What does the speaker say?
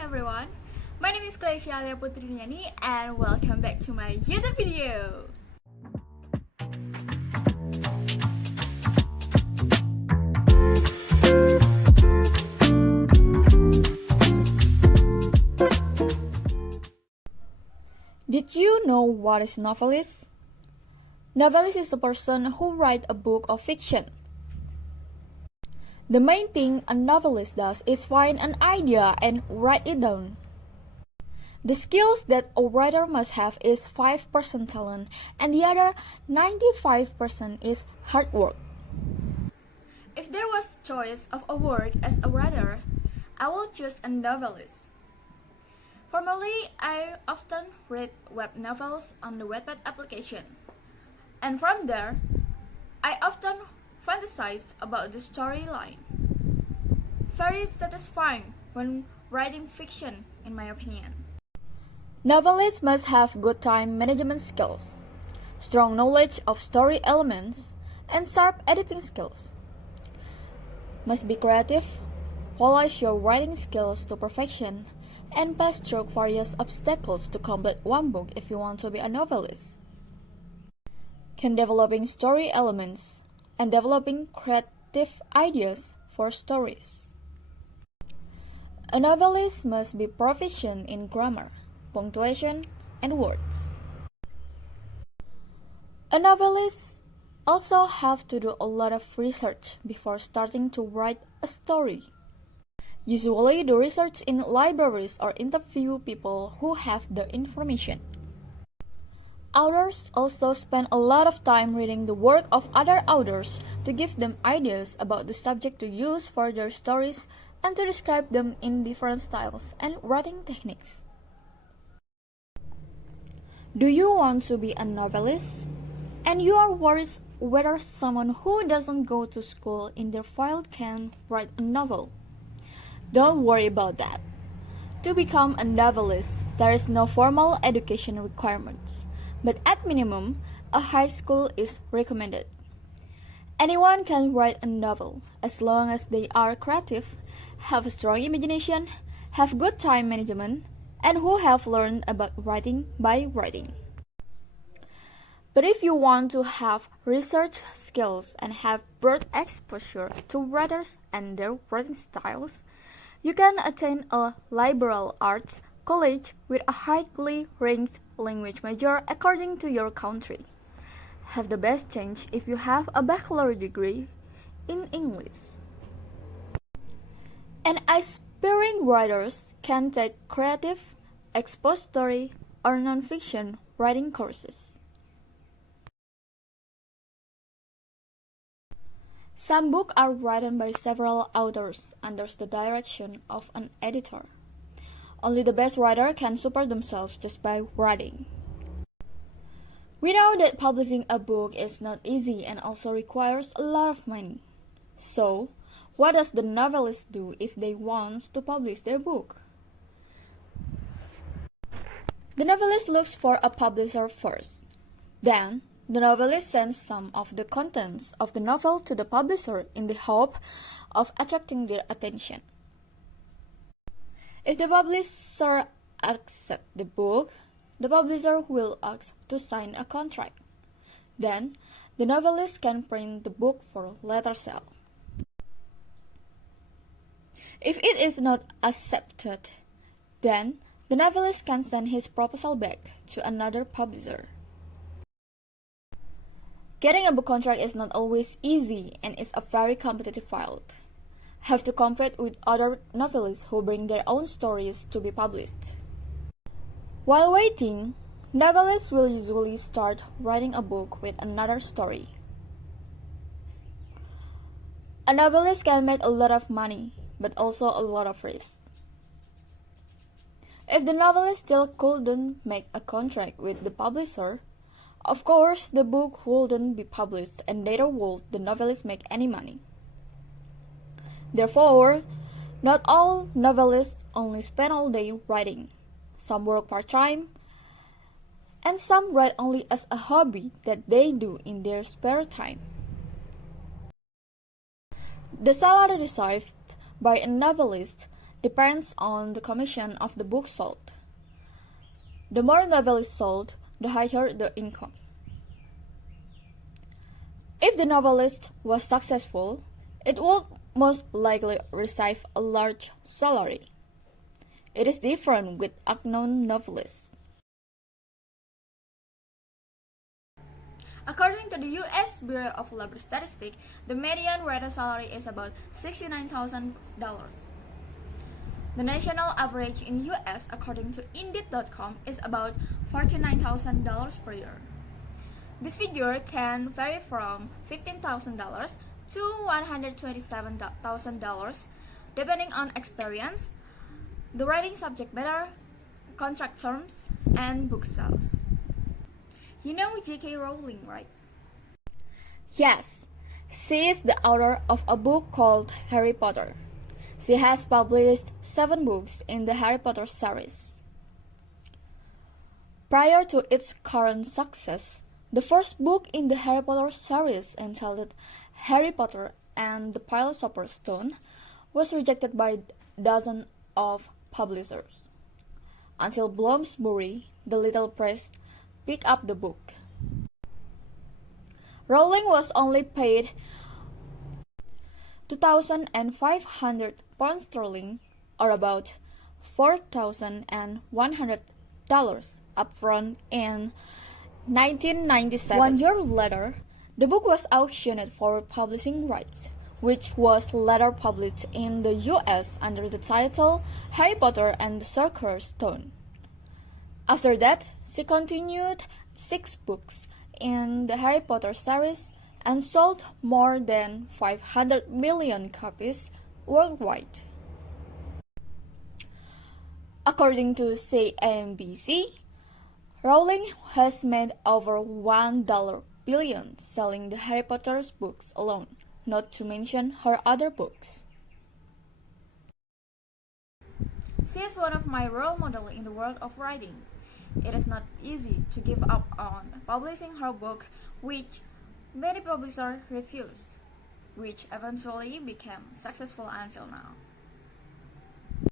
everyone, my name is Cleisya, Alya, Putri, Nuryani, and welcome back to my YouTube video. Did you know what is novelist? Novelist is a person who writes a book of fiction. The main thing a novelist does is find an idea and write it down. The skills that a writer must have is 5% talent and the other 95% is hard work. If there was choice of a work as a writer, I will choose a novelist. Formerly, I often read web novels on the Wattpad application, and from there, I often fantasized about the storyline. Very satisfying when writing fiction, in my opinion. Novelists must have good time management skills, strong knowledge of story elements, and sharp editing skills. Must be creative, polish your writing skills to perfection, and pass through various obstacles to complete one book if you want to be a novelist. Can developing story elements and developing creative ideas for stories. A novelist must be proficient in grammar, punctuation, and words. A novelist also have to do a lot of research before starting to write a story. Usually do research in libraries or interview people who have the information. Authors also spend a lot of time reading the work of other authors to give them ideas about the subject to use for their stories and to describe them in different styles and writing techniques. Do you want to be a novelist? And you are worried whether someone who doesn't go to school in their field can write a novel? Don't worry about that. To become a novelist, there is no formal education requirements, but at minimum, a high school is recommended. Anyone can write a novel as long as they are creative, have a strong imagination, have good time management, and who have learned about writing by writing. But if you want to have research skills and have broad exposure to writers and their writing styles, you can attend a liberal arts college with a highly ranked language major according to your country. Have the best chance if you have a bachelor degree in English. And aspiring writers can take creative, expository, or non-fiction writing courses. Some books are written by several authors under the direction of an editor. Only the best writer can support themselves just by writing. We know that publishing a book is not easy and also requires a lot of money. So, what does the novelist do if they want to publish their book? The novelist looks for a publisher first. Then, the novelist sends some of the contents of the novel to the publisher in the hope of attracting their attention. If the publisher accepts the book, the publisher will ask to sign a contract. Then, the novelist can print the book for later sale. If it is not accepted, then the novelist can send his proposal back to another publisher. Getting a book contract is not always easy and is a very competitive field. Have to compete with other novelists who bring their own stories to be published. While waiting, novelists will usually start writing a book with another story. A novelist can make a lot of money, but also a lot of risk. If the novelist still couldn't make a contract with the publisher, of course the book wouldn't be published and neither would the novelist make any money. Therefore, not all novelists only spend all day writing. Some work part-time, and some write only as a hobby that they do in their spare time. The salary received by a novelist depends on the commission of the book sold. The more novelists sold, the higher the income. If the novelist was successful, it would most likely receive a large salary. It is different with unknown novelists. According to the U.S. Bureau of Labor Statistics, the median writer salary is about $69,000. The national average in U.S., according to Indeed.com, is about $49,000 per year. This figure can vary from $15,000 to $127,000, depending on experience, the writing subject matter, contract terms, and book sales. You know J.K. Rowling, right? Yes, she is the author of a book called Harry Potter. She has published 7 books in the Harry Potter series. Prior to its current success, the first book in the Harry Potter series, entitled Harry Potter and the Philosopher's Stone, was rejected by dozens of publishers, until Bloomsbury, the little press, picked up the book. Rowling was only paid £2,500 sterling, or about $4,100 upfront in 1997. 1 year later, the book was auctioned for publishing rights, which was later published in the US under the title Harry Potter and the Sorcerer's Stone. After that, she continued 6 books in the Harry Potter series and sold more than 500 million copies worldwide. According to CNBC, Rowling has made over $1 billion selling the Harry Potter books alone, not to mention her other books. She is one of my role models in the world of writing. It is not easy to give up on publishing her book, which many publishers refused, which eventually became successful until now.